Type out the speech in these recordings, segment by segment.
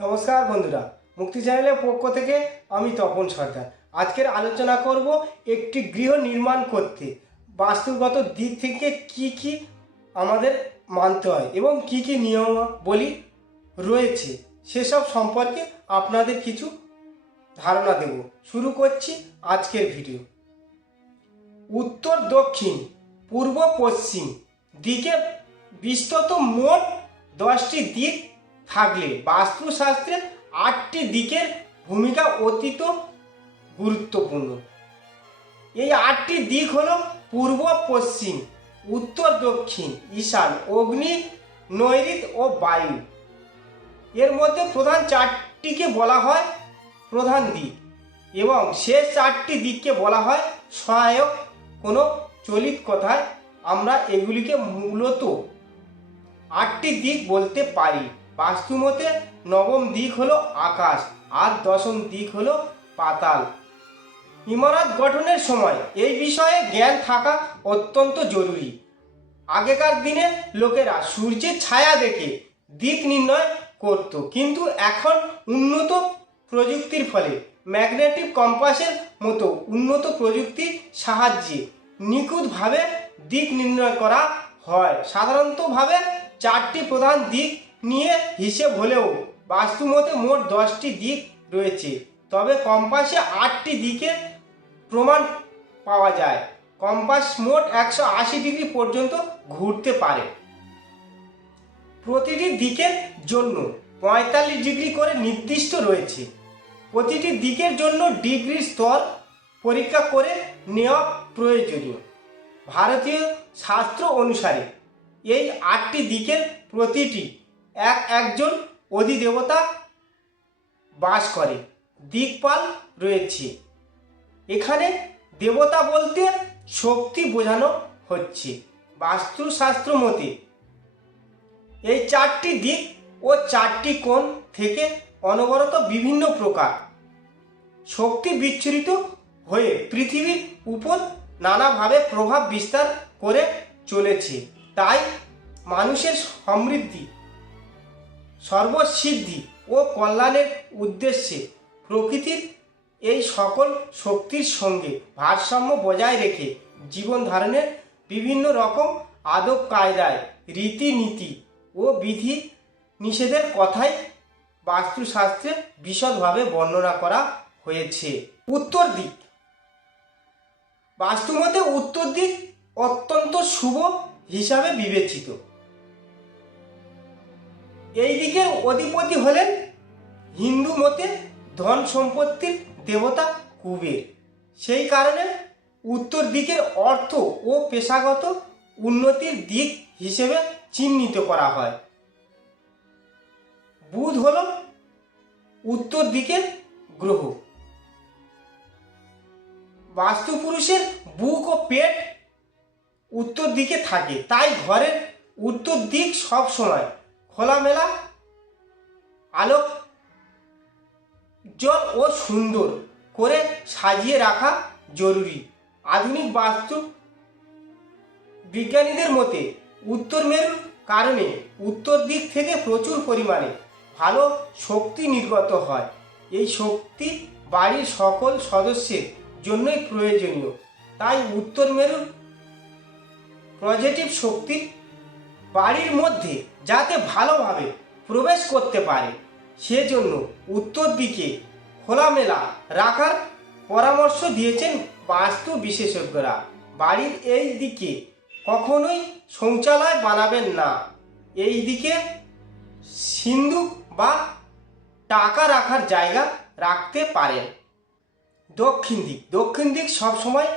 নমস্কার বন্ধুরা, মুক্তি চ্যানেলের পক্ষ থেকে আমি তপন সর্দার। আজকের আলোচনা করব একটি গৃহ নির্মাণ করতে বাস্তুগত দিক থেকে কি আমাদের মানতে হয় এবং কি নিয়মাবলী রয়েছে সেসব সম্পর্কে আপনাদের কিছু ধারণা দেব। শুরু করছি আজকের ভিডিও। উত্তর, দক্ষিণ, পূর্ব, পশ্চিম দিকে বিস্তৃত মোট 10টি দিক থাকলে বাস্তুশাস্ত্রে 8টি দিকের ভূমিকা অতীত গুরুত্বপূর্ণ। এই 8টি দিক হলো পূর্ব, পশ্চিম, উত্তর, দক্ষিণ, ঈশান, অগ্নি, নৈঋত ও বায়ু। এর মধ্যে প্রধান 4টিকে বলা হয় প্রধান দিক এবং শেষ 4টি দিককে বলা হয় সহায়ক। কোনো চলিত কথায় আমরা এগুলিকে মূলত 8টি দিক বলতে পারি। বাস্তুমতে নবম দিক হলো আকাশ আর দশম দিক হলো পাতাল। ইমারত গঠনের সময় এই বিষয়ে জ্ঞান থাকা অত্যন্ত জরুরি। আগেকার দিনে লোকেরা সূর্যের ছায়া দেখে দিক নির্ণয় করত, কিন্তু এখন উন্নত প্রযুক্তির ফলে ম্যাগনেটিক কম্পাসের মতো উন্নত প্রযুক্তির সাহায্যে নিখুঁতভাবে দিক নির্ণয় করা হয়। সাধারণতভাবে 4টি প্রধান দিক নিয়ে হিসেব হলেও বাস্তুমতে মোট 10টি দিক রয়েছে, তবে কম্পাসে 8টি দিকের প্রমাণ পাওয়া যায়। কম্পাস মোট 180 ডিগ্রি পর্যন্ত ঘুরতে পারে। প্রতিটি দিকের জন্য 45 ডিগ্রি করে নির্দিষ্ট রয়েছে। প্রতিটি দিকের জন্য ডিগ্রির স্তর পরীক্ষা করে নেওয়া প্রয়োজনীয়। ভারতীয় শাস্ত্র অনুসারে এই 8টি দিকের প্রতিটি একজন অধিদেবতা বাস করে। দিকপাল রয়েছে। এখানে দেবতা বলতে শক্তি বোঝানো হচ্ছে। বাস্তুশাস্ত্র মতে এই 4টি দিক ও 4টি কোণ থেকে অনবরত বিভিন্ন প্রকার শক্তি বিচ্ছুরিত হয়ে পৃথিবীর উপর নানাভাবে প্রভাব বিস্তার করে চলেছে। তাই মানুষের সমৃদ্ধি, সর্বসিদ্ধি ও কল্যাণের উদ্দেশ্যে প্রকৃতির এই সকল শক্তির সঙ্গে ভারসাম্য বজায় রেখে জীবন ধারণের বিভিন্ন রকম আদব কায়দায়, রীতিনীতি ও বিধি নিষেধের কথাই বাস্তুশাস্ত্রে বিশদভাবে বর্ণনা করা হয়েছে। উত্তর দিক। বাস্তুমতে উত্তর দিক অত্যন্ত শুভ হিসাবে বিবেচিত। এই দিকের অধিপতি হলেন হিন্দু মতে ধন সম্পত্তির দেবতা কুবের। সেই কারণে উত্তর দিকের অর্থ ও পেশাগত উন্নতির দিক হিসেবে চিহ্নিত করা হয়। বুধ হল উত্তর দিকের গ্রহ। বাস্তুপুরুষের বুক ও পেট উত্তর দিকে থাকে, তাই ঘরের উত্তর দিক সব সময় খোলামেলা, আলোক জল ও সুন্দর করে সাজিয়ে রাখা জরুরি। আধুনিক বাস্তু বিজ্ঞানীদের মতে উত্তর মেরুর কারণে উত্তর দিক থেকে প্রচুর পরিমাণে ভালো শক্তি নির্গত হয়। এই শক্তি বাড়ির সকল সদস্যের জন্যই প্রয়োজনীয়। তাই উত্তর মেরুর পজিটিভ শক্তি বাড়ির মধ্যে যাতে ভালোভাবে প্রবেশ করতে পারে সেজন্য উত্তর দিকে খোলামেলা রাখার পরামর্শ দিয়েছেন বাস্তু বিশেষজ্ঞরা। বাড়ির এই দিকে কখনোই শৌচালয় বানাবেন না। এই দিকে সিন্ধুক বা টাকা রাখার জায়গা রাখতে পারেন। দক্ষিণ দিক। দক্ষিণ দিক সবসময়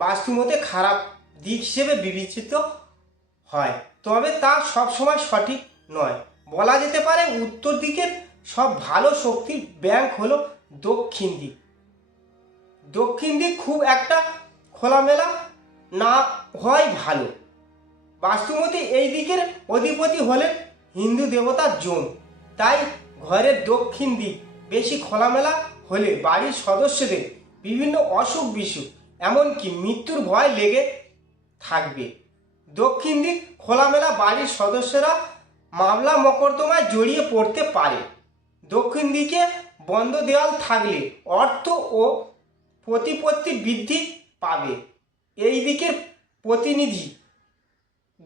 বাস্তুমতে খারাপ দিক হিসেবে বিবেচিত হয়, তবে তা সবসময় সঠিক নয়। বলা যেতে পারে উত্তর দিকের সব ভালো শক্তির ব্যাংক হলো দক্ষিণ দিক। দক্ষিণ দিক খুব একটা খোলামেলা না হয় ভালো। বাস্তুমতে এই দিকের অধিপতি হলেন হিন্দু দেবতা যম। তাই ঘরের দক্ষিণ দিক বেশি খোলামেলা হলে বাড়ির সদস্যদের বিভিন্ন অসুখ বিসুখ এমনকি মৃত্যুর ভয় লেগে থাকবে। দক্ষিণ দিক খোলামেলা বাড়ির সদস্যরা মামলা মকদ্দমায় জড়িয়ে পড়তে পারে। দক্ষিণ দিকে বন্ধ দেওয়াল থাকলে অর্থ ও প্রতিপত্তি বৃদ্ধি পাবে। এই দিকের প্রতিনিধি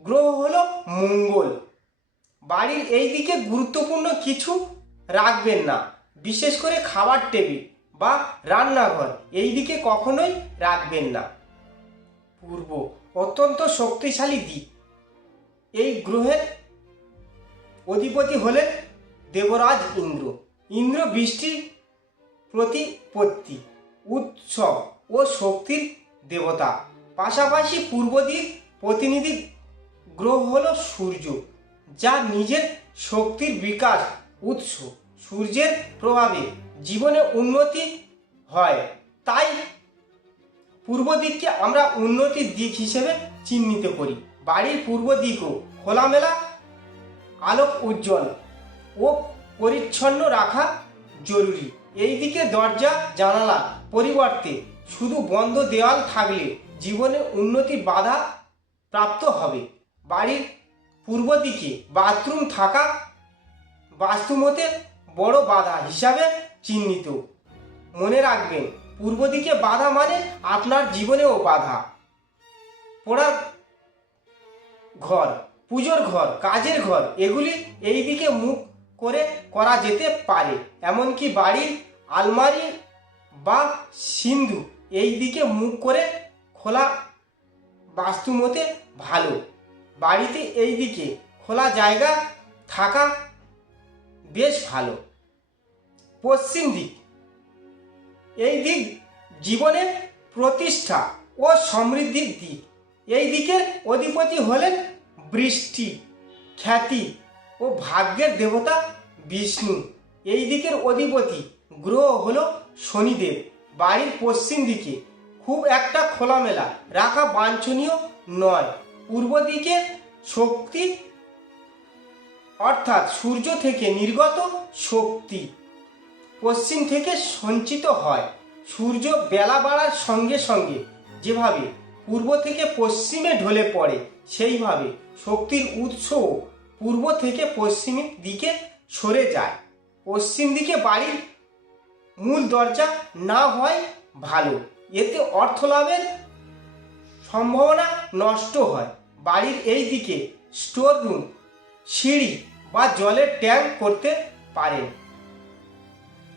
গ্রহ হলো মঙ্গল। বাড়ির এই দিকে গুরুত্বপূর্ণ কিছু রাখবেন না, বিশেষ করে খাবার টেবিল বা রান্নাঘর এই দিকে কখনোই রাখবেন না। পূর্ব অত্যন্ত শক্তিশালী দিক। এই গ্রহের অধিপতি হলেন দেবরাজ ইন্দ্র। ইন্দ্র বৃষ্টির প্রতিপত্তি, উৎসব ও শক্তির দেবতা। পাশাপাশি পূর্ব দিক প্রতিনিধি গ্রহ হলো সূর্য, যা নিজের শক্তির বিকাশ উৎস। সূর্যের প্রভাবে জীবনে উন্নতি হয়, তাই পূর্ব দিককে আমরা উন্নতির দিক হিসেবে চিহ্নিত করি। বাড়ির পূর্ব দিকও খোলামেলা, আলোক উজ্জ্বল ও পরিচ্ছন্ন রাখা জরুরি। এই দিকে দরজা জানালা পরিবর্তে শুধু বন্ধ দেওয়াল থাকলে জীবনে উন্নতির বাধা প্রাপ্ত হবে। বাড়ির পূর্ব দিকে বাথরুম থাকা বাস্তুমতে বড় বাধা হিসাবে চিহ্নিত। মনে রাখবেন, পূর্ব দিকে বাধা মানে আপনার জীবনেও বাধা। পড়ার ঘর, পুজোর ঘর, কাজের ঘর এগুলি এই দিকে মুখ করে করা যেতে পারে। এমনকি বাড়ির আলমারি বা সিন্ধু এই দিকে মুখ করে খোলা বাস্তুমতে ভালো। বাড়িতে এই দিকে খোলা জায়গা থাকা বেশ ভালো। পশ্চিম দিক, এই দিক জীবনে প্রতিষ্ঠা ও সমৃদ্ধির দিক। এই দিকের অধিপতি হলেন বৃষ্টি, খ্যাতি ও ভাগ্যের দেবতা বিষ্ণু। এই দিকের অধিপতি গ্রহ হলো শনিদেব। বাড়ির পশ্চিম দিকে খুব একটা খোলামেলা রাখা বাঞ্ছনীয় নয়। পূর্ব দিকে শক্তি অর্থাৎ সূর্য থেকে নির্গত শক্তি পশ্চিম থেকে সঞ্চিত হয়। সূর্য বেলা বাড়ার সঙ্গে সঙ্গে যেভাবে পূর্ব থেকে পশ্চিমে ঢলে পড়ে, সেইভাবে শক্তির উৎসও পূর্ব থেকে পশ্চিমের দিকে সরে যায়। পশ্চিম দিকে বাড়ির মূল দরজা না হয় ভালো, এতে অর্থ লাভের সম্ভাবনা নষ্ট হয়। বাড়ির এই দিকে স্টোর রুম, সিঁড়ি বা জলের ট্যাঙ্ক করতে পারেন।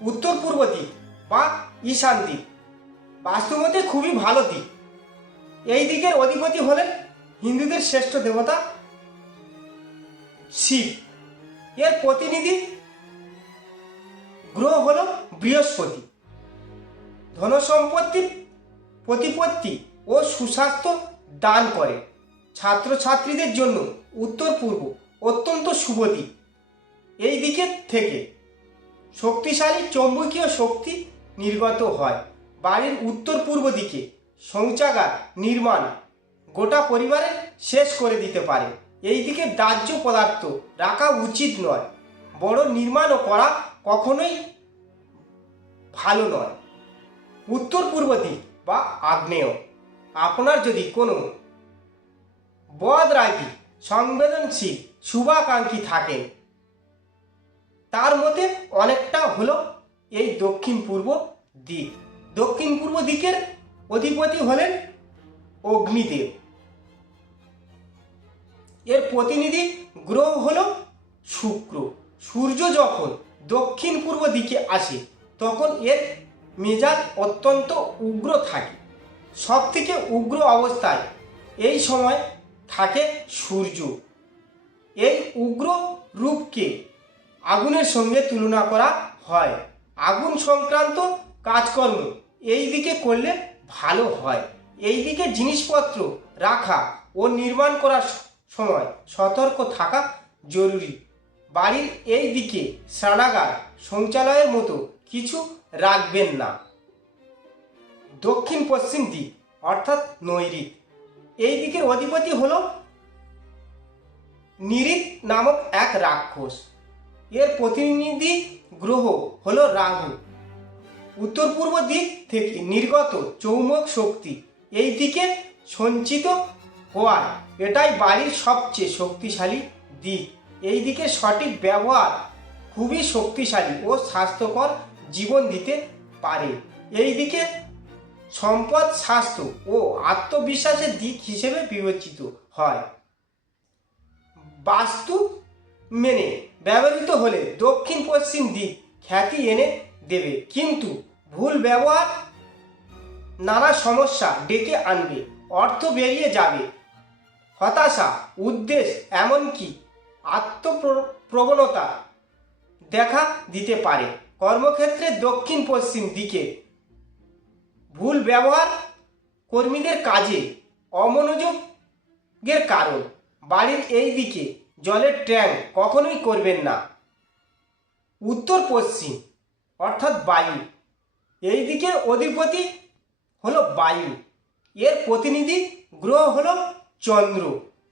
উত্তর পূর্ব দিক বা ঈশান দিক বাস্তুমতে খুবই ভালো দিক। এই দিকের অধিপতি হলেন হিন্দুদের শ্রেষ্ঠ দেবতা শিব। এর প্রতিনিধি গ্রহ হল বৃহস্পতি। ধনসম্পত্তির প্রতিপত্তি ও সুস্বাস্থ্য দান করে। ছাত্রছাত্রীদের জন্য উত্তর পূর্ব অত্যন্ত শুভ দিক। এই দিকে থেকে শক্তিশালী চৌম্বকীয় শক্তি নির্গত হয়। বাড়ির উত্তর পূর্ব দিকে শৌচাগার নির্মাণ গোটা পরিবারের শেষ করে দিতে পারে। এই দিকে দাহ্য পদার্থ রাখা উচিত নয়। বড় নির্মাণও করা কখনোই ভালো নয়। উত্তর পূর্ব দিক বা আগ্নেয়, আপনার যদি কোনো বদরাগী, সংবেদনশীল, শুভাকাঙ্ক্ষী থাকেন, তার মধ্যে অনেকটা হলো এই দক্ষিণ পূর্ব দিক। দক্ষিণ পূর্ব দিকের অধিপতি হলেন অগ্নিদেব। এর প্রতিনিধি গ্রহ হলো শুক্র। সূর্য যখন দক্ষিণ পূর্ব দিকে আসে তখন এর মেজাজ অত্যন্ত উগ্র থাকে। সব থেকে উগ্র অবস্থায় এই সময় থাকে সূর্য। এই উগ্র রূপকে আগুনের সঙ্গে তুলনা করা হয়। আগুন সংক্রান্ত কাজকর্ম এই দিকে করলে ভালো হয়। এই দিকে জিনিসপত্র রাখা ও নির্মাণ করার সময় সতর্ক থাকা জরুরি। বাড়ির এই দিকে স্নানাগার, শৌচালয়ের মতো কিছু রাখবেন না। দক্ষিণ পশ্চিম দিক অর্থাৎ নৈঋত, এই দিকের অধিপতি হলো নিরীত নামক এক রাক্ষস। এর প্রতিনিধি গ্রহ হলো রাহু। উত্তর পূর্ব দিক থেকে নির্গত চৌম্বক শক্তি এই দিকে সঞ্চিত হওয়ায় এটাই বাড়ির সবচেয়ে শক্তিশালী দিক। এই দিকে সঠিক ব্যবহার খুবই শক্তিশালী ও স্বাস্থ্যকর জীবন দিতে পারে। এইদিকে সম্পদ, স্বাস্থ্য ও আত্মবিশ্বাসের দিক হিসেবে বিবেচিত হয়। বাস্তু মেনে ব্যবহৃত হলে দক্ষিণ পশ্চিম দিক খ্যাতি এনে দেবে, কিন্তু ভুল ব্যবহার নানা সমস্যা ডেকে আনবে, অর্থ বেরিয়ে যাবে, হতাশা, উদ্বেগ, এমনকি আত্মপ্রবণতা দেখা দিতে পারে। কর্মক্ষেত্রে দক্ষিণ পশ্চিম দিকে ভুল ব্যবহার কর্মীদের কাজে অমনোযোগের কারণ। বাড়ির এই দিকে জলের ট্যাঙ্ক কখনোই করবেন না। উত্তর পশ্চিম অর্থাৎ বায়ু, এই দিকের অধিপতি হলো বায়ু, এর প্রতিনিধি গ্রহ হলো চন্দ্র।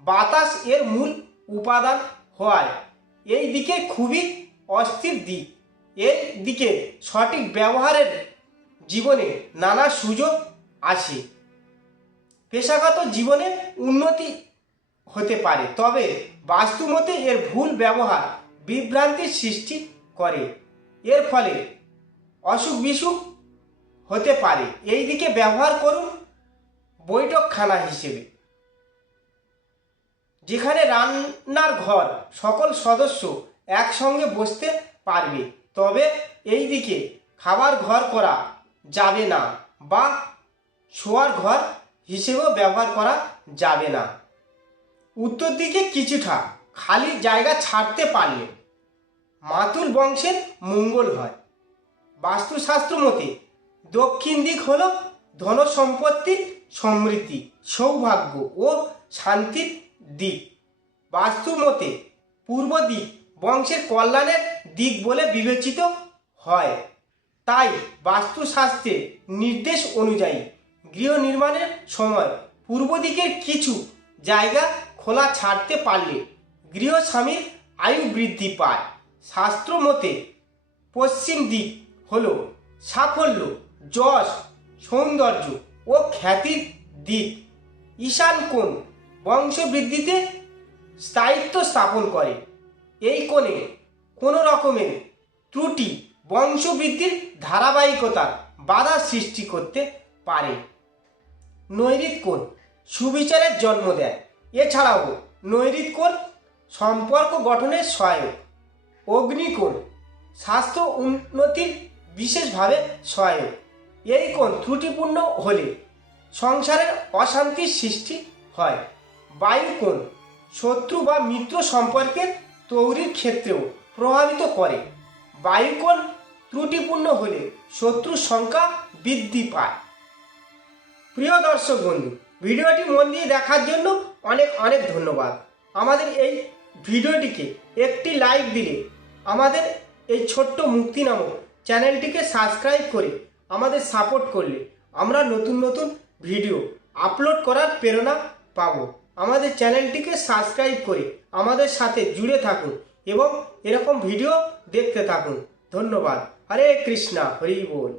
বাতাস এর মূল উপাদান হওয়ায় এই দিকে খুবই অস্থির দিক। এই দিকে সঠিক ব্যবহারের জীবনে নানা সুযোগ আছে। পেশাগত জীবনে উন্নতি হতে পারে, তবে বাস্তুমতে এর ভুল ব্যবহার বিভ্রান্তির সৃষ্টি করে। এর ফলে অসুখ বিসুখ হতে পারে। এই দিকে ব্যবহার করুন বৈঠকখানা হিসেবে, যেখানে রান্নার ঘর সকল সদস্য একসঙ্গে বসতে পারবে। তবে এই দিকে খাবার ঘর করা যাবে না বা শোয়ার ঘর হিসেবেও ব্যবহার করা যাবে না। উত্তর দিকে কিছুটা খালি জায়গা ছাড়তে পারলে মাতুল বংশের মঙ্গল হয়। বাস্তুশাস্ত্র মতে দক্ষিণ দিক হল ধন সম্পত্তির সমৃদ্ধি, সৌভাগ্য ও শান্তির দিক। বাস্তু মতে পূর্ব দিক বংশের কল্যাণের দিক বলে বিবেচিত হয়। তাই বাস্তুশাস্ত্রের নির্দেশ অনুযায়ী গৃহ নির্মাণের সময় পূর্ব দিকের কিছু জায়গা খোলা ছাড়তে পারলে গৃহস্বামীর আয়ু বৃদ্ধি পায়। শাস্ত্র মতে পশ্চিম দিক হল সাফল্য, যশ, সৌন্দর্য ও খ্যাতির দিক। ঈশান কোণ বংশবৃদ্ধিতে স্থায়িত্ব স্থাপন করে। এই কোণে কোনো রকমের ত্রুটি বংশবৃদ্ধির ধারাবাহিকতার বাধা সৃষ্টি করতে পারে। নৈঋত কোণ সুবিচারের জন্ম দেয়। এছাড়াও নৈঋত কোণ সম্পর্ক গঠনের সহায়ক। অগ্নিকোণ স্বাস্থ্য উন্নতির বিশেষভাবে সহায়ক। এই কোণ ত্রুটিপূর্ণ হলে সংসারের অশান্তির সৃষ্টি হয়। বায়ুকোণ শত্রু বা মিত্র সম্পর্কের তৈরির ক্ষেত্রেও প্রভাবিত করে। বায়ুকোণ ত্রুটিপূর্ণ হলে শত্রুর সংখ্যা বৃদ্ধি পায়। প্রিয় দর্শক বন্ধু, ভিডিওটি মন দিয়ে দেখার জন্য অনেক অনেক ধন্যবাদ। আমাদের এই ভিডিওটিকে একটি লাইক দিলে, আমাদের এই ছোট্ট মুক্তি নামক চ্যানেলটিকে সাবস্ক্রাইব করে আমাদের সাপোর্ট করলে আমরা নতুন নতুন ভিডিও আপলোড করার প্রেরণা পাব। আমাদের চ্যানেলটিকে সাবস্ক্রাইব করে আমাদের সাথে জুড়ে থাকুন এবং এরকম ভিডিও দেখতে থাকুন। ধন্যবাদ। হরে কৃষ্ণা, হরি বল।